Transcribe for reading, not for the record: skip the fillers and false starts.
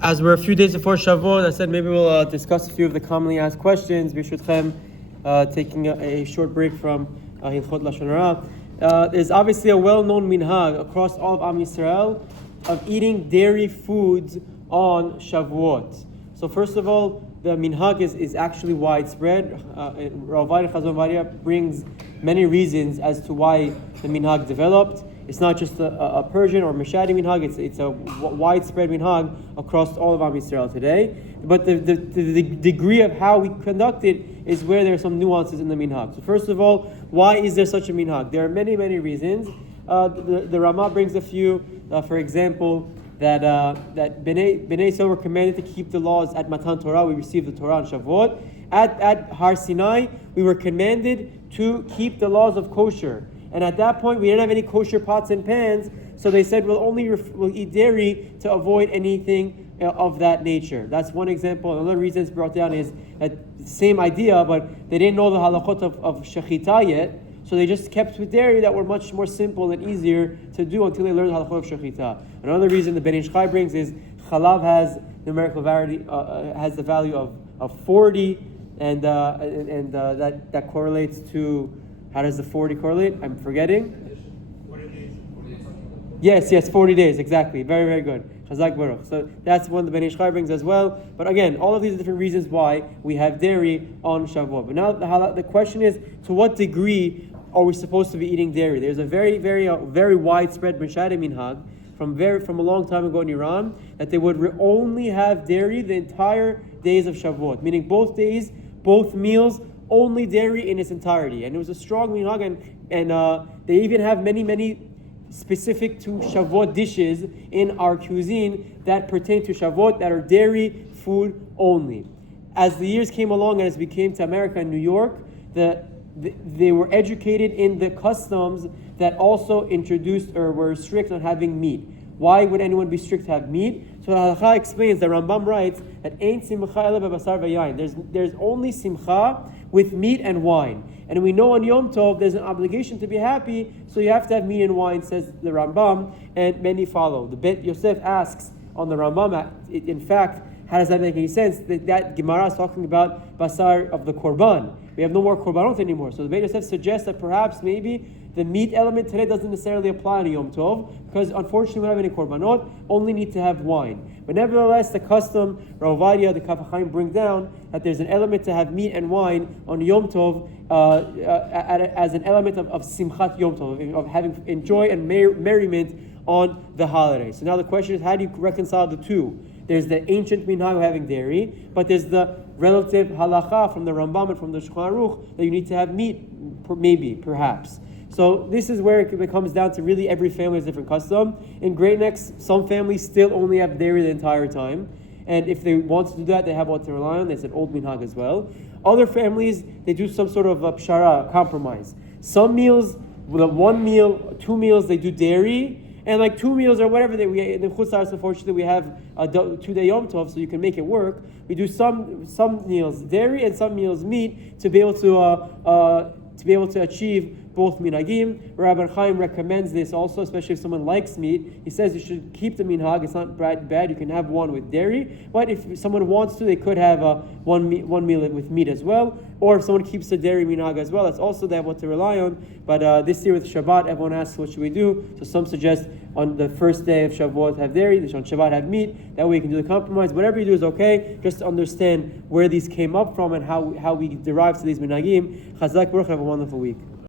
As we're a few days before Shavuot, I said maybe we'll discuss a few of the commonly asked questions. B'shutchem, taking a short break from Hilchot Lashon Hara. There's obviously a well-known minhag across all of Am Yisrael of eating dairy foods on Shavuot. So first of all, the minhag is actually widespread. Rav Chazon Varia brings many reasons as to why the minhag developed. It's not just a Persian or Mashadi minhag, it's a widespread minhag across all of Am Yisrael today. But the degree of how we conduct it is where there are some nuances in the minhag. So first of all, why is there such a minhag? There are many reasons. The Ramah brings a few. For example, that Bnei Yisrael were commanded to keep the laws at Matan Torah. We received the Torah on Shavuot. At Har Sinai, we were commanded to keep the laws of kosher. And at that point, we didn't have any kosher pots and pans, so they said we'll eat dairy to avoid anything of that nature. That's one example. Another reason it's brought down is that same idea, but they didn't know the halachot of shechita yet, so they just kept with dairy that were much more simple and easier to do until they learned the halachot of shechita. Another reason the Ben Ish Chai brings is chalav has numerical value, has the value of 40, and that correlates to. How does the 40 correlate? I'm forgetting. 40 days. Yes, 40 days, exactly. Very good. Chazak Baruch. So that's one the Ben Ish Chai brings as well. But again, all of these are different reasons why we have dairy on Shavuot. But now the question is, to what degree are we supposed to be eating dairy? There's a very widespread Mashadi minhag from a long time ago in Iran that they would only have dairy the entire days of Shavuot, meaning both days, both meals, only dairy in its entirety. And it was a strong minhag, and they even have many specific to Shavuot dishes in our cuisine that pertain to Shavuot that are dairy food only. As the years came along and as we came to America and New York, they were educated in the customs that also introduced or were strict on having meat. Why would anyone be strict to have meat? So the Halacha explains, the Rambam writes, that ain't simcha ela b'basar v'yayin. There's only simcha with meat and wine. And we know on Yom Tov there's an obligation to be happy, so you have to have meat and wine, says the Rambam, and many follow. The Bet Yosef asks on the Rambam, in fact, how does that make any sense? That Gemara is talking about basar of the korban. We have no more korbanot anymore. So the Bet Yosef suggests that perhaps maybe the meat element today doesn't necessarily apply to Yom Tov, because unfortunately we don't have any korbanot, only need to have wine. But nevertheless, the custom, Rav Vadia, the Kaf HaChaim bring down that there's an element to have meat and wine on Yom Tov as an element of Simchat Yom Tov, of having enjoy and merriment on the holiday. So now the question is, how do you reconcile the two? There's the ancient minhag of having dairy, but there's the relative halacha from the Rambam and from the Shulchan Aruch that you need to have meat, maybe, perhaps. So this is where it comes down to really every family has a different custom. In Great Necks, some families still only have dairy the entire time. And if they want to do that, they have what to rely on. It's an old minhag as well. Other families, they do some sort of a pshara, compromise. Some meals, one meal, 2 meals, they do dairy. And like 2 meals or whatever, in the Chutz La'aretz, unfortunately, we have a 2-day Yom Tov, so you can make it work. We do some meals dairy and some meals meat to be able to achieve both minhagim. Rabbi Chaim recommends this also, especially if someone likes meat. He says you should keep the minhag. It's not bad. You can have one with dairy, but if someone wants to, they could have one meal with meat as well. Or if someone keeps the dairy minhag as well, that's also they have what to rely on. But this year with Shabbat, everyone asks what should we do. So some suggest on the first day of Shavuot have dairy, on Shabbat have meat. That way you can do the compromise. Whatever you do is okay. Just to understand where these came up from and how we derive to these minhagim. Chazak Baruch, have a wonderful week.